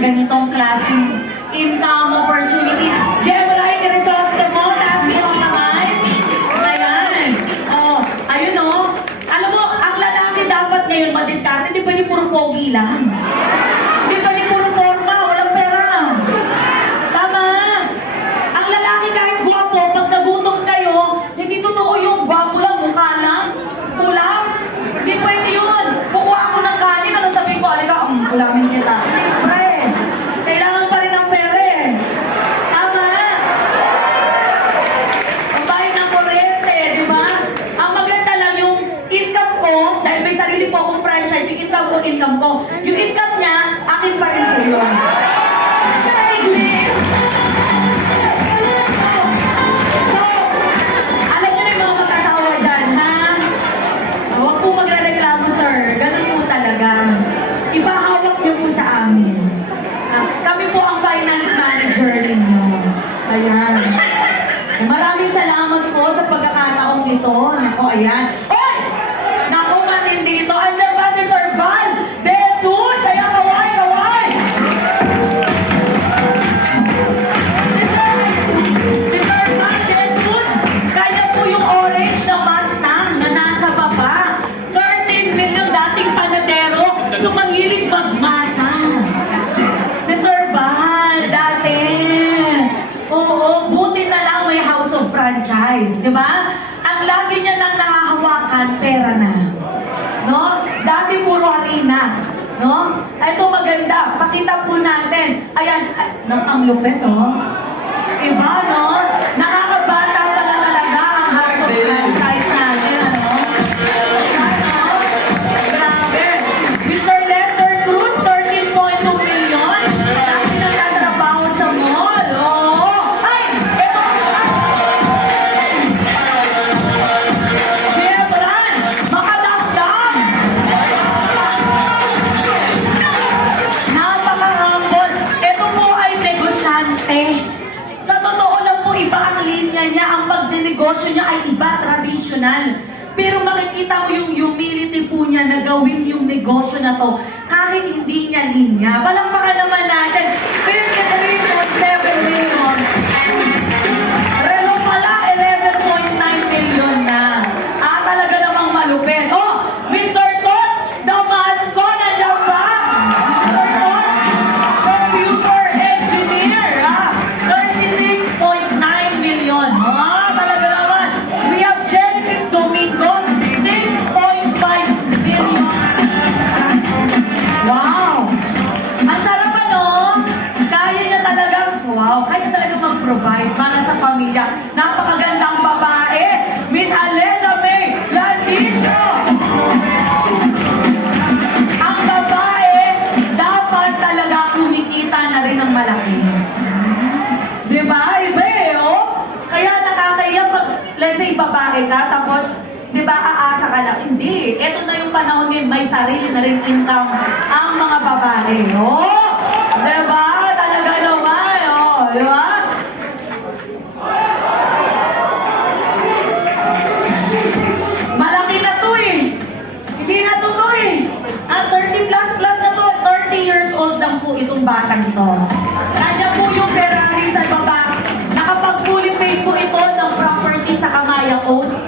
ng ganitong klaseng income opportunity. Gemini, Crisostomo, taas mo ang kamay. Ayan. Oh, ayun o. Alam mo, ang lalaki dapat ngayon madiskarte, di ba yung puro pogi lang? Di ba yung puro forma, walang pera? Tama. Ang lalaki kahit gwapo, pag nagutom kayo, hindi totoo yung gwapo lang, mukha lang, kulang. Hindi pwede yun. Kukuha ako ng kanin, ano sabihin ko, alika, ulamin kita. Pre, kailangan pa rin ng pera eh. Tama. Ang bayad ng kuryente, di ba? Ang maganda lang yung income ko, dahil may sarili po akong franchise, yung income ko. Yung income niya, akin pa rin po yun. Alam niyo na yung mga mag-asawa dyan, ha? Huwag po magre-reklamo, sir. Ganun po talaga. Ibahawak niyo po sa amin. Kami po ang finance manager ninyo. Ayan. Maraming salamat po sa pagkakataong ito. Nako, ayan. Oy! Nako, matindi ito. Andiyan ba si Sir Val? Jesus! Kaya kaway, kaway! Si Sir Val, Jesus! Kaya po yung orange na Mustang na nasa baba. 13 million dating panadero. So, mahilig magmasa. Si Sir Val, dati. Oo, buti na lang may house of franchise, di ba? Ang lagi niya nang nakahawakan, pera na. No? Dati puro harina. No? Ito maganda. Pakita po natin. Ayan, ang lupet, no? Iba, no? Nakakabata pala talaga ang house of franchise natin, ano? Grabe. Mr. Lester Cruz, 13.2 million. Dati nagtatrabaho sa mall. Oo. Ay! Ito! Jebran! Makadamdam! Napaka-humble. Ito po ay negosyante. Sa totoo lang po, iba ang linya niya. Ang pagdinegosyo niya ay iba, traditional. Pero makikita mo yung humility po niya na gawin yung negosyo na to kahit hindi niya linya. Palakpakan naman natin. 53.7 million. Relo pala, 11.9 million na. Talaga namang malupit. Oh, Mr. Tots Damasco, nandiyan ba? Mr. Tots, computer engineer, 36.9 million. Talaga naman. We have Genesis Domingo, 6.5 million. Wow! Ang sarap ano? Kaya niya talaga, wow, kaya niya talaga mag-provide para sa pamilya. Napakagandang babae, Miss Aleza May Landicio! Ang babae, dapat talaga kumikita na rin ng malaki. Diba? Iba eh, oh? Kaya nakakaya pag, let's say, babae ka, tapos, diba, aasa ka lang. Hindi. Ito na yung panahon din, may sarili na rin income ang mga babae. Oh! Diba? Talaga naman, oh. Diba? Malaki na to eh. Hindi na to eh. 30 plus na to. 30 years old lang po itong batang ito. Kanya po yung Ferrari sa baba. Nakapag-fully paid po ito ng property sa Kamaya Coast.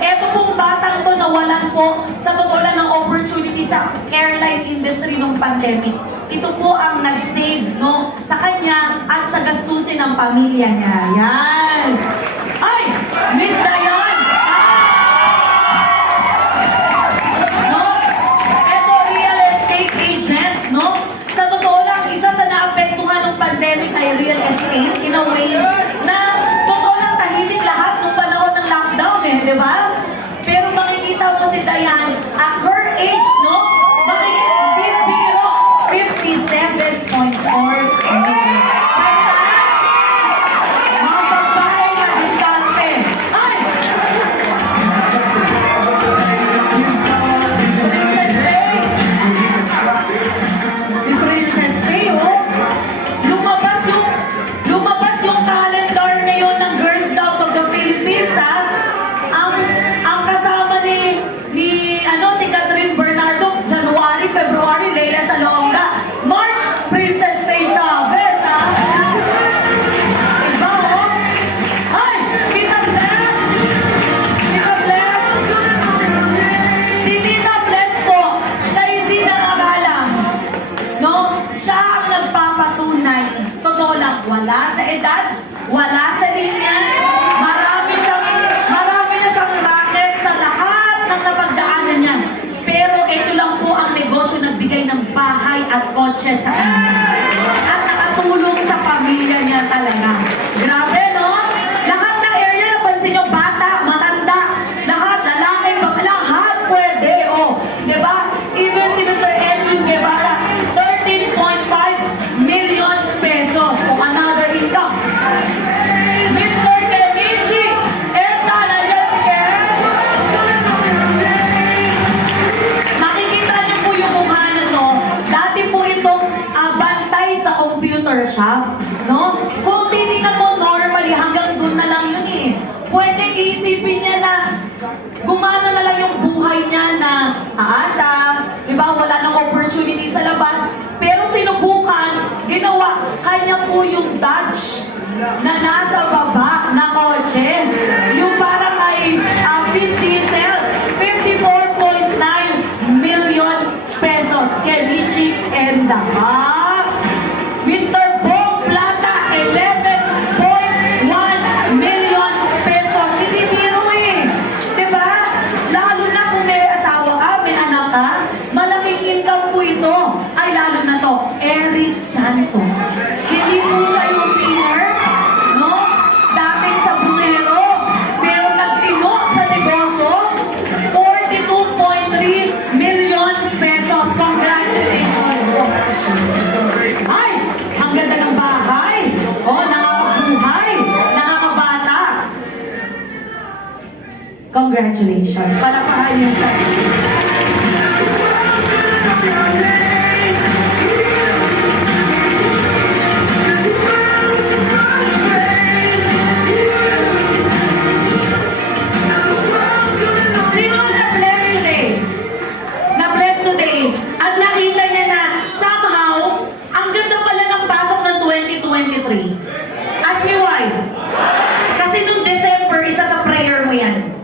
Ito pong batang to nawalan po sa totoo lang ng opportunity sa airline industry nung pandemic. Ito po ang nag-save, no, sa kanya at sa gastusin ng pamilya niya. Yan! Ay! Miss Dayan! No? Ito, real estate agent, no? Sa totoo lang, isa sa naapektuhan ng pandemic ay real estate in a way na totoo lang tahimik lahat nung panahon ng lockdown eh, di ba? Pero makikita mo si Dayan, at her age, no? Biro, 57.4 million. Mga babae na diskarte. Ay! siya ang nagpapatunay. Totoo lang, wala sa edad, wala sa linya, marami na siyang racket sa lahat ng napagdaanan niya. Pero ito lang po ang negosyo nagbigay ng bahay at kotse sa kanya. At nakatulong sa pamilya niya talaga. Grabe, no? Lahat ng area, napansin niyo, bata, matanda, lahat, lalaki, lahat pwede, oh. Diba? Even si Mr. Edwin Guevara, 13.5 million pesos o another income. Mr. Kenichi, eta, nandiyan si Ken. Nakikita niyo po yung mukha na to. Dati po itong bantay sa computer shop, no? Kung titingnan mo normally, hanggang doon na lang yun eh. Pwedeng isipin niya na gumana na lang yung buhay niya na aasa, diba, wala nang opportunity sa labas. Pero sinubukan, ginawa, kanya po yung Dodge na nasa baba na kotse. Yung para kay Vin Diesel, 54.9 million pesos. Kenichi and the Mr. Bong Plata, 11.1 million pesos. Hindi biro eh. Diba? Lalo na kung may asawa ka, may anak ka, malaking income po ito. Ay, lalo na to, Eric Santos. Hindi po siya yung singer, no? Dating sa bungero, pero nagtino sa negosyo, 42.3 million pesos. Congratulations po. Ay, ang ganda ng bahay. Oh, nakakabuhay, nakakabata. Congratulations. Palakpakan yung sa... Sino ang na-bless today? Na-bless today. At nakita niya na somehow, ang ganda pala ng pasok ng 2023. Ask me why? Kasi nung December, isa sa prayer mo yan.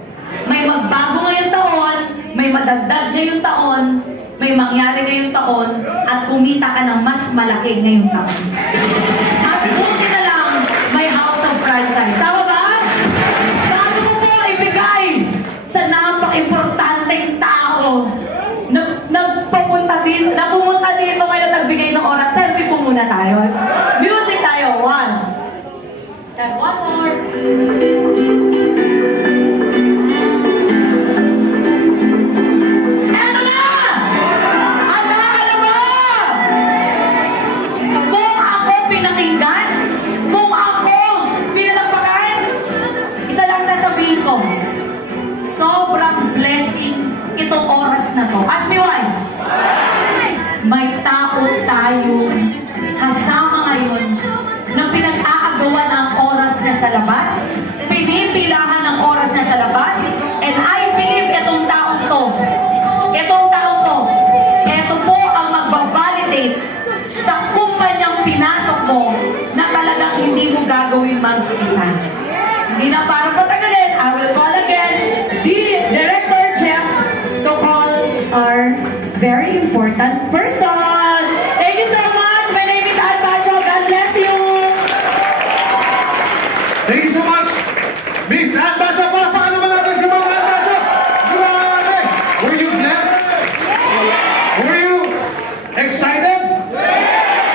May magbago ngayong taon, may madagdag ngayong taon, may mangyari ngayong taon, at kumita ka ng mas malaki ngayong taon. At buti na lang, may house of franchise. Tama ba? Sabi mo po ibigay sa napaka-importanteng tao na napumunta dito ngayon nagbigay ng oras. Selfie po muna tayo. Music tayo. One. And one more. Eto na! Alam mo! Kung ako pinakinggan, kung ako pinalakpakan, isa lang sasabihin ko, sobrang blessing itong oras na to. Ask me why? May tao tayong kasama ngayon na pinag-aagawan ng oras na sa labas, pinipilahan ng oras na sa labas, and I believe itong taong to, ito po ang magbabalidate sa kumpanyang pinasok mo na talagang hindi mo gagawin mag-isa. Hindi na para patagalin, I will call again the Director Jeff to call our very important person. Thank you so much. My name is Ann Pacho. God bless you. Thank you so much, Miss Ann Pacho. Palakpakan naman natin si Ma'am Ann Pacho. Grabe! Were you blessed? Were you excited?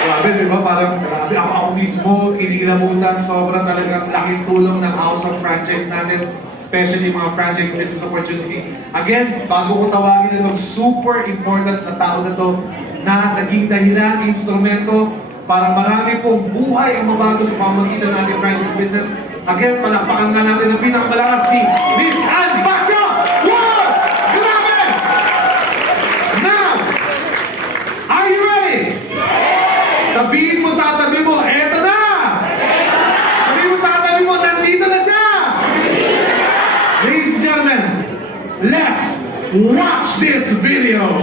Grabe, di ba? Parang grabe. Ako mismo, kinikilabutan. Sobrang talagang laking tulong ng House of Franchise natin. Especially mga franchise business opportunity. Again, bago ko tawagin itong super important na tao na to na naging dahilan, instrumento para marami pong buhay ang mabago sa pamamagitan ng ating franchise business. Again, palakpakan nga natin ang pinakamalakas si Miss Ann Pacho! Wow! Grabe! Now, are you ready? Sabihin mo sa tabi mo, eto na! Sabihin mo sa tabi mo, nandito na siya! Ladies and gentlemen, let's watch this video!